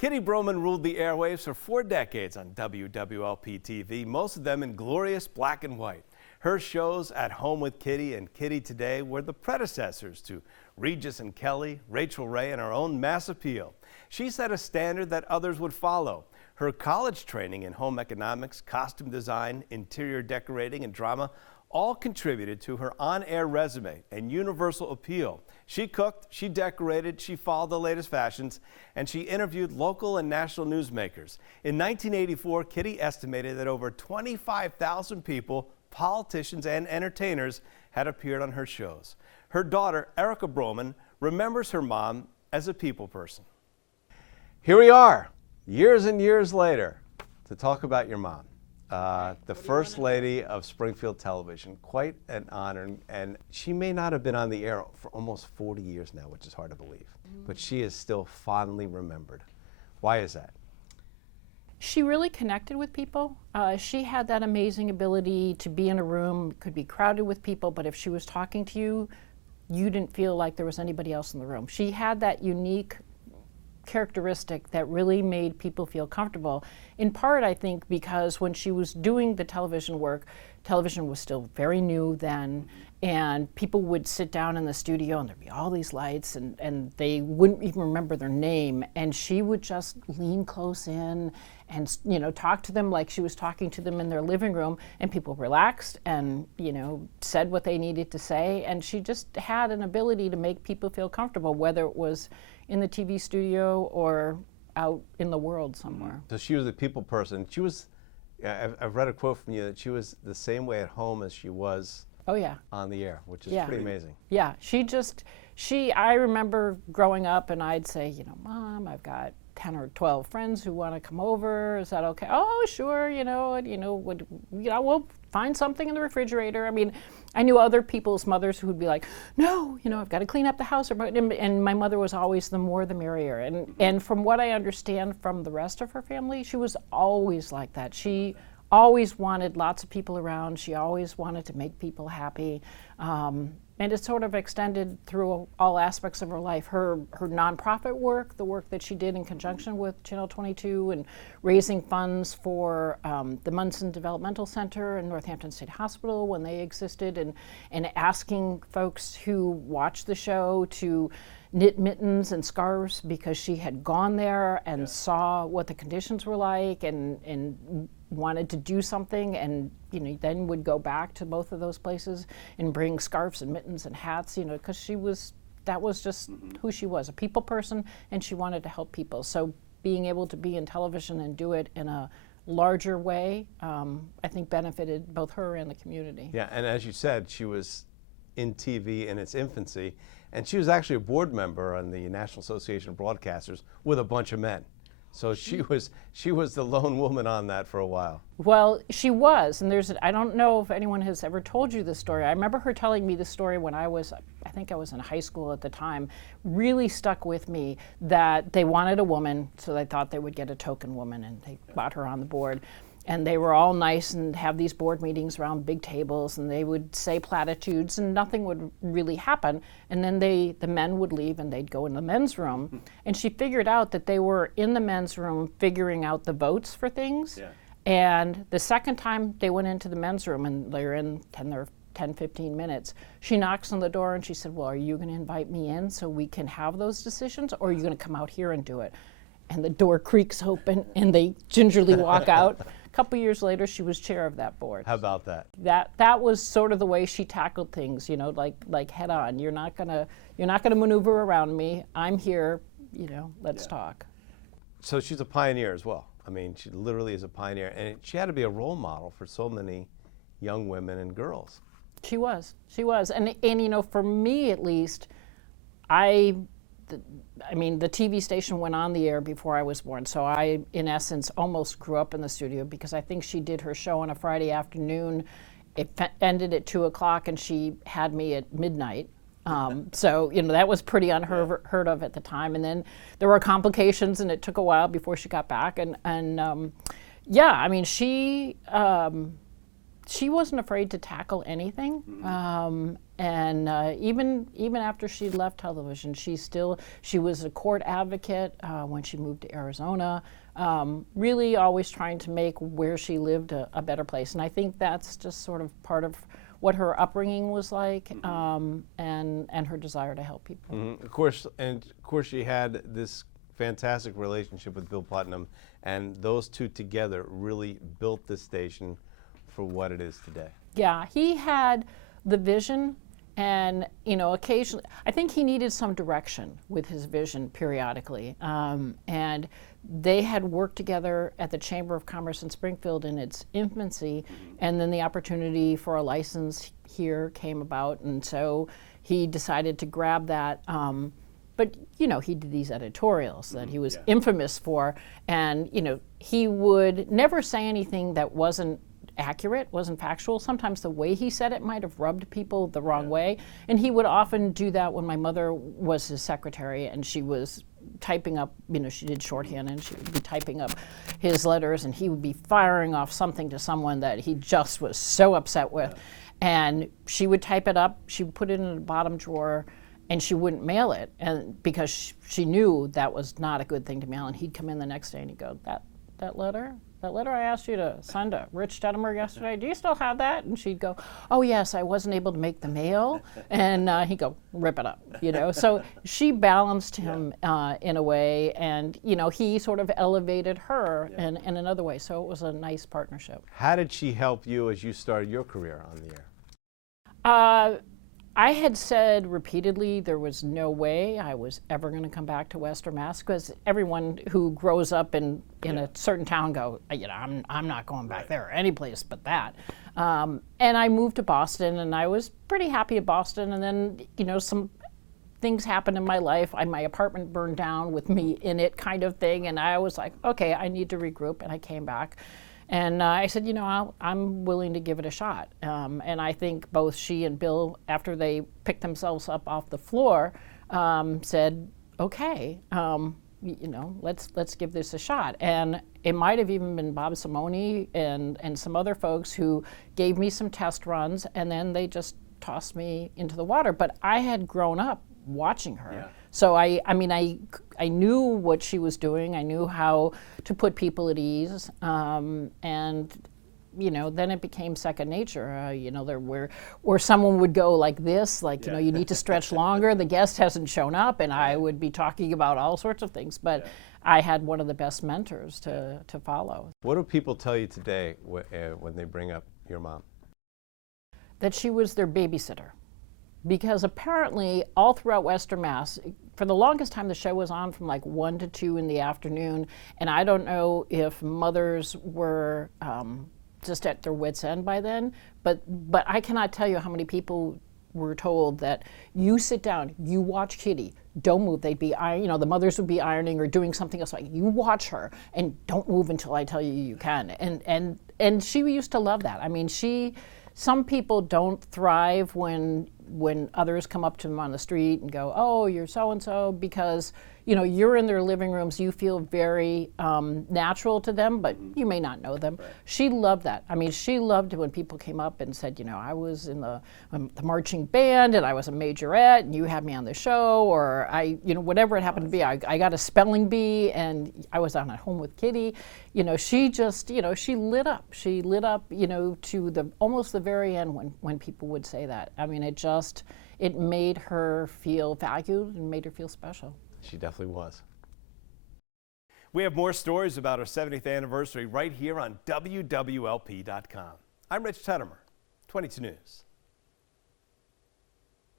Kitty Broman ruled the airwaves for 4 decades on WWLP TV, most of them in glorious black and white. Her shows At Home with Kitty and Kitty Today were the predecessors to Regis and Kelly, Rachel Ray, and our own Mass Appeal. She set a standard that others would follow. Her college training in home economics, costume design, interior decorating, and drama all contributed to her on-air resume and universal appeal. She cooked, she decorated, she followed the latest fashions, and she interviewed local and national newsmakers. In 1984, Kitty estimated that over 25,000 people, politicians, and entertainers had appeared on her shows. Her daughter, Erica Broman, remembers her mom as a people person. Here we are, years and years later, to talk about your mom. The First Lady of Springfield Television, quite an honor, and she may not have been on the air for almost 40 years now, which is hard to believe, but she is still fondly remembered. Why is that? She really connected with people. She had that amazing ability to be in a room, could be crowded with people, but if she was talking to you, you didn't feel like there was anybody else in the room. She had that unique characteristic that really made people feel comfortable. In part, I think, because when she was doing the television work, television was still very new then, and people would sit down in the studio and there'd be all these lights and they wouldn't even remember their name, and she would just lean close in and, you know, talk to them like she was talking to them in their living room, and people relaxed and, you know, said what they needed to say, and she just had an ability to make people feel comfortable, whether it was in the TV studio or out in the world somewhere. So she was a people person. She was, I've read a quote from you that she was the same way at home as she was on the air, which is pretty amazing. Yeah, I remember growing up and I'd say, you know, Mom, I've got 10 or 12 friends who want to come over. Is that okay? Oh, sure, we'll find something in the refrigerator. I mean, I knew other people's mothers who would be like, no, I've got to clean up the house. And my mother was always the more the merrier. And from what I understand from the rest of her family, she was always like that. She always wanted lots of people around. She always wanted to make people happy. And it sort of extended through all aspects of her life. Her nonprofit work, the work that she did in conjunction with Channel 22 and raising funds for the Munson Developmental Center and Northampton State Hospital when they existed, and asking folks who watched the show to knit mittens and scarves because she had gone there and saw what the conditions were like and wanted to do something, and then would go back to both of those places and bring scarves and mittens and hats, because that was just who she was, a people person, and she wanted to help people. So being able to be in television and do it in a larger way, I think benefited both her and the community. Yeah, and as you said, she was in TV in its infancy, and she was actually a board member on the National Association of Broadcasters with a bunch of men. So she was the lone woman on that for a while. Well, she was, and I don't know if anyone has ever told you this story. I remember her telling me the story when I think I was in high school at the time. Really stuck with me that they wanted a woman, so they thought they would get a token woman, and they brought her on the board. And they were all nice and have these board meetings around big tables, and they would say platitudes and nothing would really happen. And then the men would leave and they'd go in the men's room. And she figured out that they were in the men's room figuring out the votes for things. Yeah. And the second time they went into the men's room, and they were in 10, 15 minutes, she knocks on the door and she said, well, are you going to invite me in so we can have those decisions, or are you going to come out here and do it? And the door creaks open and they gingerly walk out. A couple years later, she was chair of that board. How about that? That was sort of the way she tackled things, like head on. You're not gonna maneuver around me. I'm here, let's talk. So she's a pioneer as well. I mean, she literally is a pioneer, and she had to be a role model for so many young women and girls. She was, and for me at least, the TV station went on the air before I was born, so I, in essence, almost grew up in the studio, because I think she did her show on a Friday afternoon. It ended at 2 o'clock, and she had me at midnight. So, that was pretty unheard of at the time. And then there were complications, and it took a while she wasn't afraid to tackle anything. And even after she left television, she was a court advocate when she moved to Arizona, really always trying to make where she lived a better place. And I think that's just sort of part of what her upbringing was like, and her desire to help people. Of course, she had this fantastic relationship with Bill Putnam, and those two together really built this station for what it is today. Yeah, he had the vision, and occasionally, I think he needed some direction with his vision periodically. And they had worked together at the Chamber of Commerce in Springfield in its infancy, and then the opportunity for a license here came about, and so he decided to grab that. But he did these editorials that he was infamous for, and he would never say anything that wasn't accurate, wasn't factual. Sometimes the way he said it might have rubbed people the wrong way, and he would often do that when my mother was his secretary and she was typing up, she did shorthand, and she would be typing up his letters, and he would be firing off something to someone that he just was so upset with. And she would type it up, she would put it in the bottom drawer, and she wouldn't mail it, and because she knew that was not a good thing to mail. And he'd come in the next day and he'd go, that letter I asked you to send to Rich Tettemer yesterday, do you still have that? And she'd go, oh yes, I wasn't able to make the mail. And he'd go, rip it up, So she balanced him in a way, and he sort of elevated her in another way. So it was a nice partnership. How did she help you as you started your career on the air? I had said repeatedly there was no way I was ever going to come back to Western Mass, because everyone who grows up in a certain town go, I'm not going back there any place but that. And I moved to Boston, and I was pretty happy at Boston. And then some things happened in my life. My apartment burned down with me in it, kind of thing. And I was like, okay, I need to regroup. And I came back. And I said, I'm willing to give it a shot. And I think both she and Bill, after they picked themselves up off the floor, said, okay, let's give this a shot. And it might have even been Bob Simone and some other folks who gave me some test runs, and then they just tossed me into the water. But I had grown up watching her. Yeah. So I knew what she was doing. I knew how to put people at ease, and then it became second nature. Where someone would go like this, you need to stretch longer. The guest hasn't shown up, and I would be talking about all sorts of things. But I had one of the best mentors to follow. What do people tell you today when they bring up your mom? That she was their babysitter. Because apparently all throughout Western Mass, for the longest time the show was on from 1 to 2 in the afternoon, and I don't know if mothers were just at their wits' end by then, but I cannot tell you how many people were told that you sit down, you watch Kitty, don't move. They'd be the mothers would be ironing or doing something else, you watch her and don't move until I tell you you can. And she used to love that. Some people don't thrive when others come up to them on the street and go, oh, you're so-and-so, because you're in their living rooms, you feel very natural to them, but you may not know them. Right. She loved that. She loved it when people came up and said, I was in the marching band, and I was a majorette, and you had me on the show, or whatever it happened to be. I got a spelling bee, and I was on At Home with Kitty. She just, she lit up. She lit up, to almost the very end when people would say that. It made her feel valued and made her feel special. She definitely was. We have more stories about our 70th anniversary right here on wwlp.com. I'm Rich Tettemer, 22 News.